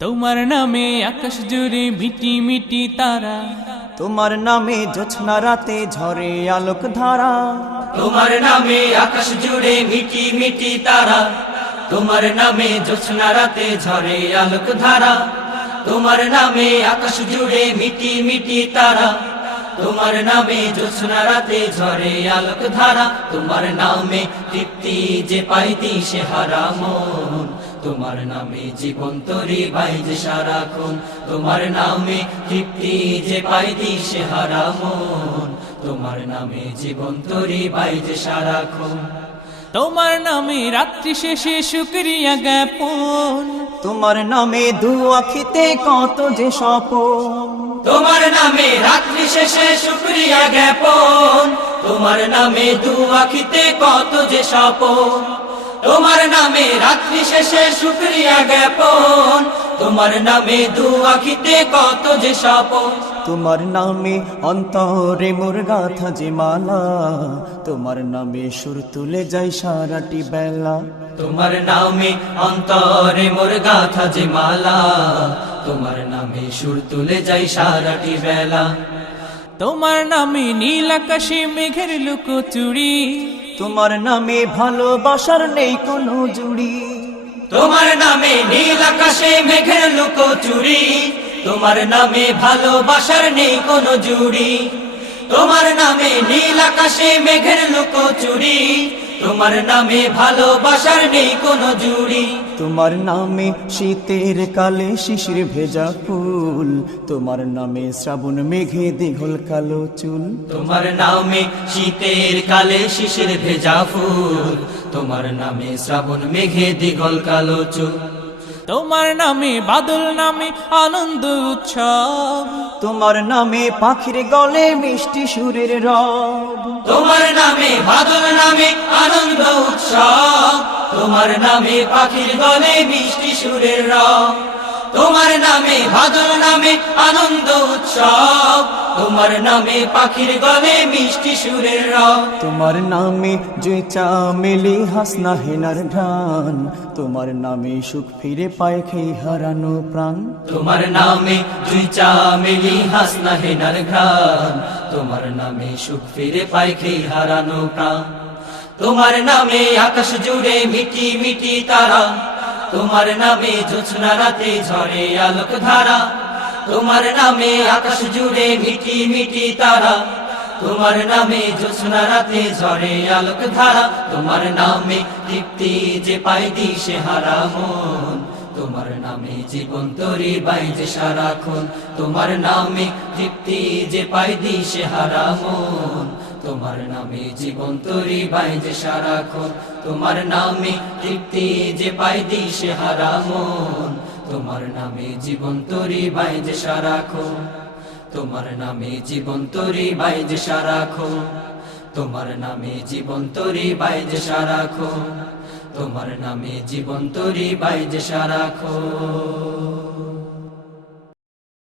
তোমার নামে আকাশ জুড়ে মিটি মিটি তারা। তোমার নামে জোছনা রাতে ঝরে আলোক ধারা। তোমার নামে আকাশ জুড়ে মিটি মিটি তারা। তোমার নামে জোছনা রাতে ঝরে আলোক ধারা। তোমার নামে আকাশ জুড়ে মিটি মিটি তারা। তোমার নামে জোছনা রাতে ঝরে আলোক ধারা। তোমার নামে তৃপ্তি যে পাইতি সে হারামন তোমার নামে জীবন তরি বাইজে সারাক্ষণ তোমার নামে তৃপ্তি যে পাইতি সে হারামন তোমার নামে জীবন তরি বাইজে সারাক্ষণ তোমার নামে রাত্রি শেষে শুক্রিয়া জ্ঞাপন। তোমার নামে দু আখিতে কত যে স্বপন। তোমার নামে রাত্রি শেষে শুক্রিয়া জ্ঞাপন। তোমার নামে দু আখিতে কত যে স্বপন। তোমার নামে রাত্রি শেষে শুক্রিয়া জ্ঞাপন। তোমার নামে দু আখিতে কত যে স্বপন। তোমার নামে অন্তরে মোর গাথা যে মালা। তোমার নামে সুর তুলে যায় সারাটি বেলা। তোমার নামে অন্তরে মোর গাথা যে মালা। তোমার নামে সুর তুলে যাই সারাটি বেলা। তোমার নামে নীল আকাশে মেঘের লুকো চুড়ি তোমার নামে ভালোবাসার নেই কোনো জুড়ি। তোমার নামে নীল আকাশে মেঘের লুকো চুরি। তোমার নামে ভালোবাসার নেই কোনো জুড়ি। তোমার নামে নীল আকাশে মেঘের লুকো চুরি। তোমার নামে ভালোবাসার নেই কোনো জুড়ি। তোমার নামে শীতের কালে শিশির ভেজা ফুল। তোমার নামে শ্রাবণ মেঘে দীঘল কালো চুল। তোমার নামে শীতের কালে শিশির ভেজা ফুল। তোমার নামে শ্রাবণ মেঘে দীঘল কালো চুল। তোমার নামে বাদল নামে আনন্দ উৎসব। তোমার নামে পাখির গলে মিষ্টি সুরের রব। তোমার নামে বাদল নামে আনন্দ উৎসব। তোমার নামে পাখির গলে মিষ্টি সুরের রব। তোমার নামে বাদল নামে আনন্দ উৎসব তোমার নামে পাখির গলে মিষ্টি সুরের রব তোমার নামে জুই চামেলি হাসনা হেনার ঢান। তোমার নামে সুখ ফিরে পায় খেই হারানো প্রাণ। তোমার নামে দুই চামেলি হাসনা হেনার ঘ্রাণ। তোমার নামে সুখ ফিরে পাই খেই হারানো প্রাণ। তোমার নামে আকাশ জুড়ে মিটি মিটি তারা। তোমার নামে জোছনা রাতে ঝরে আলোক ধারা। তোমার নামে আকাশ জুড়ে মিটি মিটি তারা। তোমার নামে জোছনা রাতে ঝরে আলোক ধারা। তোমার নামে তৃপ্তি যে পাই দিশে হারামন। তোমার নামে জীবন তরি বাইজে সারাক্ষণ। তোমার নামে তৃপ্তি যে পাই দিশে হারামন। তোমার নামে জীবন তরি বাইজে সারাক্ষণ। তোমার নামে তৃপ্তি যে পাই দিশে হারামন। তোমার নামে জীবন তরি বাইজ সারাখো। তোমার নামে জীবন তরি বাইজ সারাখো। তোমার নামে জীবন তরি বাইজ সারাখো। তোমার নামে জীবন তরি বাইজ সারাক্ষণ